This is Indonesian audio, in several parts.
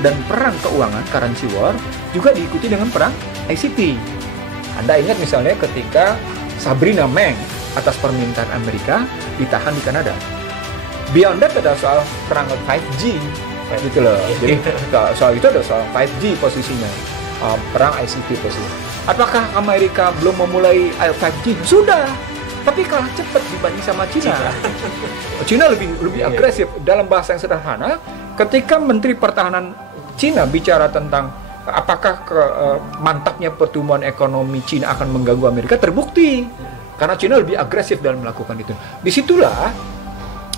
dan perang keuangan, currency war, juga diikuti dengan perang ICT. Anda ingat misalnya ketika Sabrina Meng atas permintaan Amerika ditahan di Kanada. Beyond that ada soal perang 5G, gitu loh. Jadi soal itu ada soal 5G posisinya, perang ICT posisi. Apakah Amerika belum memulai 5G? Sudah, tapi kalah cepat dibanding sama Cina. Cina lebih agresif. Dalam bahasa yang sederhana, ketika Menteri Pertahanan Cina bicara tentang apakah mantapnya pertumbuhan ekonomi Cina akan mengganggu Amerika, terbukti karena Cina lebih agresif dalam melakukan itu. Disitulah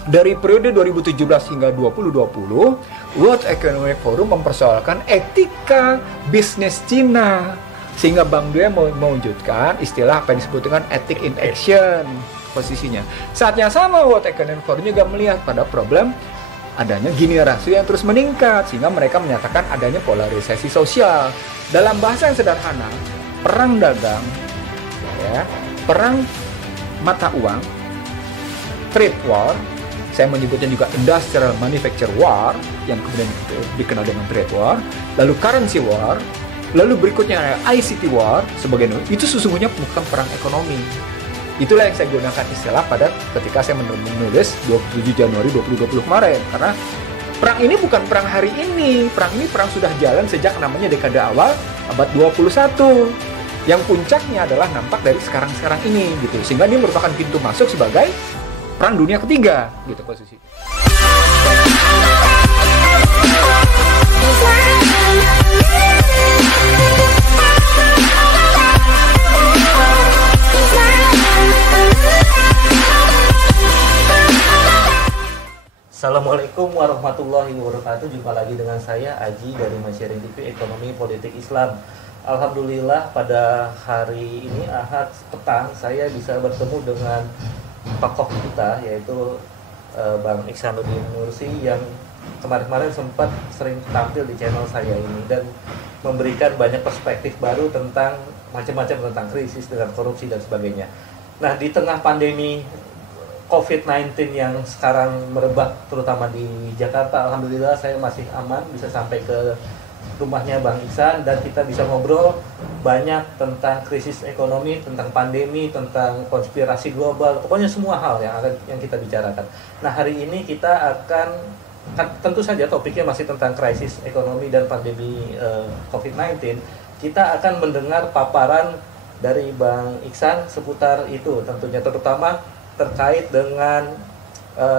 dari periode 2017 hingga 2020, World Economic Forum mempersoalkan etika bisnis Cina, sehingga Bank Dunia mewujudkan istilah apa yang disebut dengan ethic in action posisinya. Saat yang sama World Economic Forum juga melihat pada problem adanya Gini rasio yang terus meningkat, sehingga mereka menyatakan adanya polarisasi sosial. Dalam bahasa yang sederhana, perang dagang, ya, perang mata uang, trade war, saya menyebutnya juga industrial manufacture war, yang kemudian dikenal dengan trade war, lalu currency war, lalu berikutnya ICT war, sebagainya. Itu sesungguhnya bukan perang ekonomi. Itulah yang saya gunakan istilah pada ketika saya menulis 27 Januari 2020 kemarin. Karena perang ini bukan perang hari ini. Perang ini sudah jalan sejak namanya dekade awal abad 21. Yang puncaknya adalah nampak dari sekarang-sekarang ini gitu. Sehingga ini merupakan pintu masuk sebagai perang dunia ketiga gitu posisi. Assalamualaikum warahmatullahi wabarakatuh. Jumpa lagi dengan saya Aji dari Masyaring TV Ekonomi Politik Islam. Alhamdulillah pada hari ini Ahad petang saya bisa bertemu dengan tokoh kita, yaitu Bang Iksanuddin Nursi, yang kemarin-kemarin sempat sering tampil di channel saya ini dan memberikan banyak perspektif baru tentang macam-macam tentang krisis dengan korupsi dan sebagainya. Nah, di tengah pandemi COVID-19 yang sekarang merebak terutama di Jakarta, alhamdulillah saya masih aman bisa sampai ke rumahnya Bang Iksan dan kita bisa ngobrol banyak tentang krisis ekonomi, tentang pandemi, tentang konspirasi global, pokoknya semua hal yang kita bicarakan. Nah, hari ini kita akan tentu saja topiknya masih tentang krisis ekonomi dan pandemi COVID-19. Kita akan mendengar paparan dari Bang Iksan seputar itu, tentunya terutama terkait dengan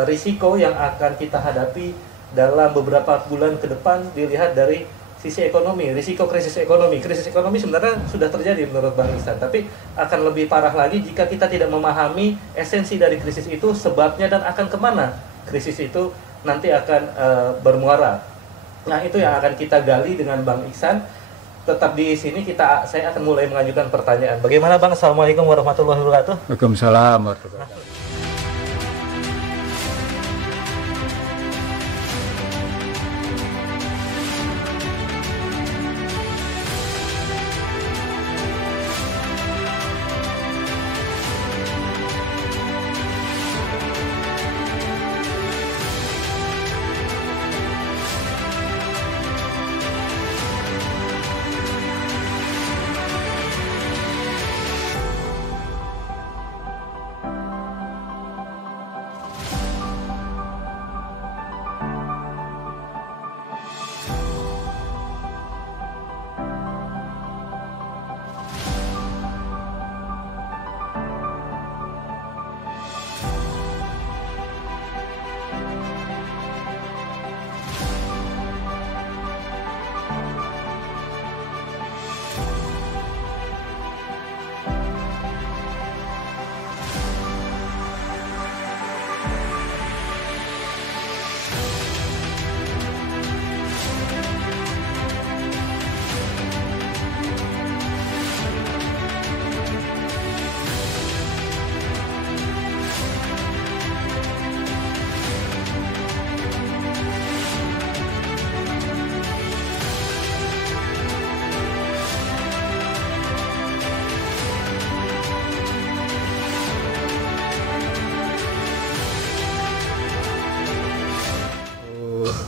risiko yang akan kita hadapi dalam beberapa bulan ke depan dilihat dari sisi ekonomi, risiko krisis ekonomi. Krisis ekonomi sebenarnya sudah terjadi menurut Bang Iksan, tapi akan lebih parah lagi jika kita tidak memahami esensi dari krisis itu, sebabnya dan akan kemana krisis itu nanti akan bermuara. Nah, itu yang akan kita gali dengan Bang Iksan. Tetap di sini saya akan mulai mengajukan pertanyaan. Bagaimana Bang? Assalamualaikum warahmatullahi wabarakatuh. Waalaikumsalam warahmatullahi wabarakatuh.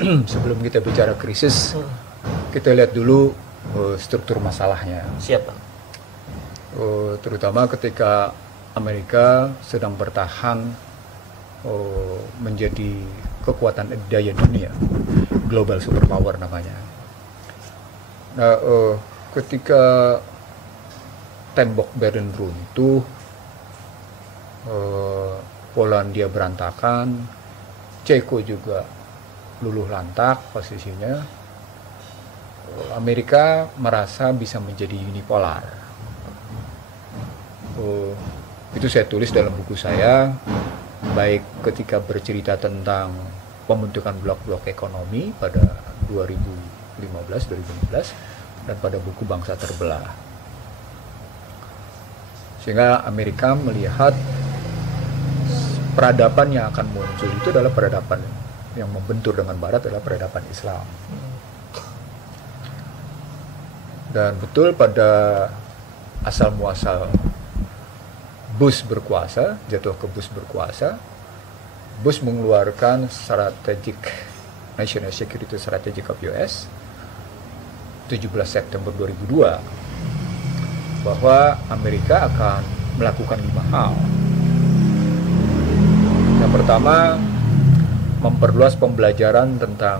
sebelum kita bicara krisis, kita lihat dulu struktur masalahnya. Siap, Bang. Terutama ketika Amerika sedang bertahan menjadi kekuatan daya dunia, global superpower namanya. Nah, ketika tembok Berlin runtuh, Polandia berantakan, Ceko juga luluh lantak posisinya, Amerika merasa bisa menjadi unipolar. Itu saya tulis dalam buku saya, baik ketika bercerita tentang pembentukan blok-blok ekonomi pada 2015-2016 dan pada buku Bangsa Terbelah. Sehingga Amerika melihat peradaban yang akan muncul itu adalah peradaban yang membentur dengan Barat, adalah peradaban Islam. Dan betul pada asal muasal Bush berkuasa, jatuh ke Bush berkuasa, Bush mengeluarkan strategic National Security Strategy of US 17 September 2002 bahwa Amerika akan melakukan 5 hal. Yang pertama, memperluas pembelajaran tentang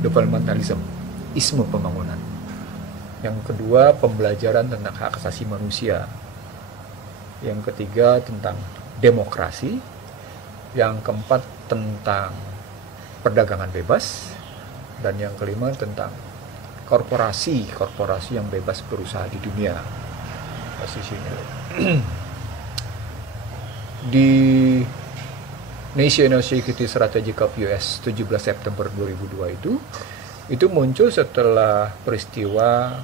developmentalism, isme pembangunan. Yang kedua, pembelajaran tentang hak asasi manusia. Yang ketiga, tentang demokrasi. Yang keempat, tentang perdagangan bebas. Dan yang kelima, tentang korporasi yang bebas berusaha di dunia. Posisinya di National Security Strategy of US 17 September 2002 itu muncul setelah peristiwa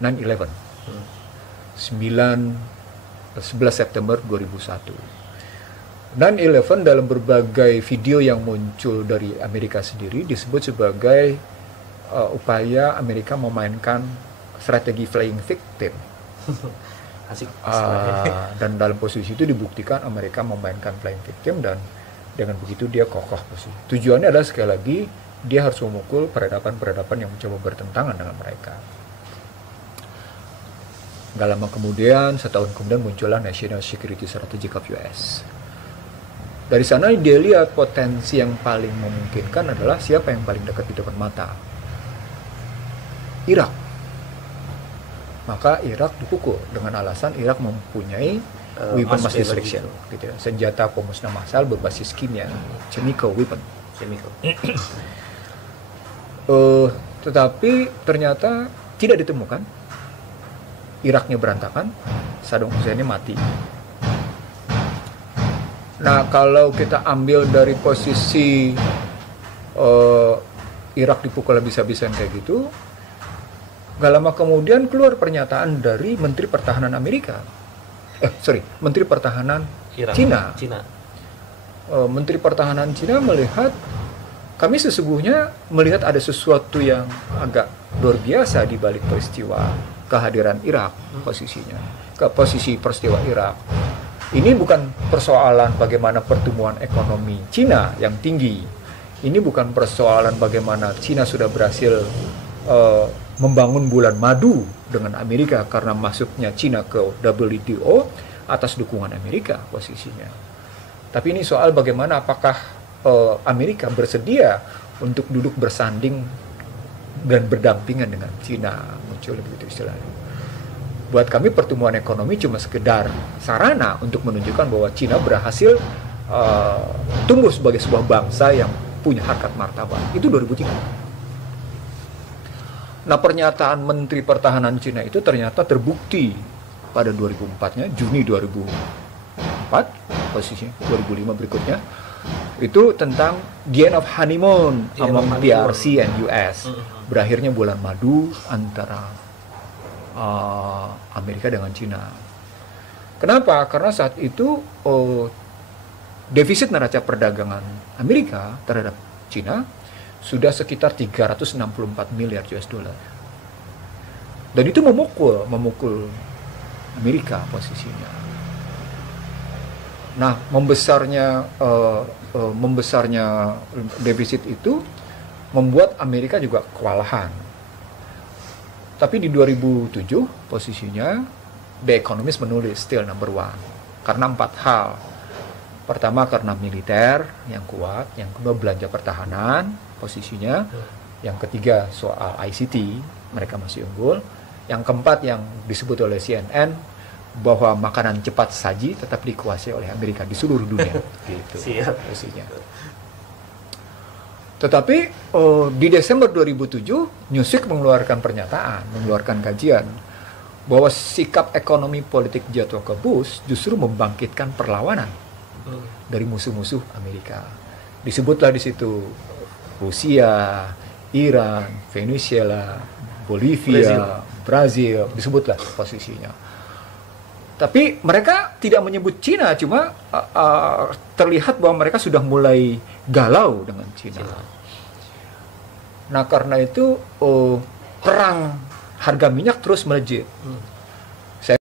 9/11 11 September 2001. 9/11 dalam berbagai video yang muncul dari Amerika sendiri disebut sebagai upaya Amerika memainkan strategi playing victim. Asik. Dan dalam posisi itu dibuktikan Amerika memainkan playing victim, dan dengan begitu dia kokoh posisi. Tujuannya adalah sekali lagi dia harus memukul peradaban-peradaban yang mencoba bertentangan dengan mereka. Gak lama kemudian, setahun kemudian muncullah National Security Strategy of US. Dari sana dia lihat potensi yang paling memungkinkan adalah siapa yang paling dekat di depan mata. Irak. Maka Irak dipukul dengan alasan Irak mempunyai weapon mass destruction, gitu ya, senjata pemusnah massal berbasis kimia, chemical weapon. Tetapi ternyata tidak ditemukan. Iraknya berantakan, Saddam Hussein mati. Nah, kalau kita ambil dari posisi Irak dipukul habis-habisan kayak gitu, gak lama kemudian keluar pernyataan dari Menteri Pertahanan Amerika. Menteri Pertahanan Irak, Cina. Menteri Pertahanan Cina melihat, kami sesungguhnya melihat ada sesuatu yang agak luar biasa di balik peristiwa kehadiran Irak posisinya. Ke posisi peristiwa Irak. Ini bukan persoalan bagaimana pertumbuhan ekonomi Cina yang tinggi. Ini bukan persoalan bagaimana Cina sudah berhasil membangun bulan madu dengan Amerika karena masuknya Cina ke WTO atas dukungan Amerika posisinya. Tapi ini soal bagaimana apakah Amerika bersedia untuk duduk bersanding dan berdampingan dengan Cina, muncul begitu istilahnya. Buat kami pertumbuhan ekonomi cuma sekedar sarana untuk menunjukkan bahwa Cina berhasil tumbuh sebagai sebuah bangsa yang punya harkat martabat. Itu 2003. Nah, pernyataan Menteri Pertahanan Cina itu ternyata terbukti pada 2004-nya, Juni 2004, posisinya 2005 berikutnya, itu tentang the end of honeymoon among PRC and US. Berakhirnya bulan madu antara Amerika dengan Cina. Kenapa? Karena saat itu defisit neraca perdagangan Amerika terhadap Cina sudah sekitar 364 miliar US dollar. Dan itu memukul Amerika posisinya. Nah, membesarnya defisit itu membuat Amerika juga kewalahan. Tapi di 2007 posisinya The Economist menulis still number one karena 4 hal. Pertama karena militer yang kuat, yang kedua belanja pertahanan posisinya, yang ketiga soal ICT mereka masih unggul, yang keempat yang disebut oleh CNN bahwa makanan cepat saji tetap dikuasai oleh Amerika di seluruh dunia. Gitu Siap. posisinya. Tetapi di Desember 2007 Newsweek mengeluarkan kajian bahwa sikap ekonomi politik jatuh ke Bush justru membangkitkan perlawanan dari musuh-musuh Amerika. Disebutlah di situ Rusia, Iran, Venezuela, Bolivia, Brazil disebutlah posisinya. Tapi mereka tidak menyebut Cina, cuma terlihat bahwa mereka sudah mulai galau dengan Cina. Nah, karena itu perang harga minyak terus melejit.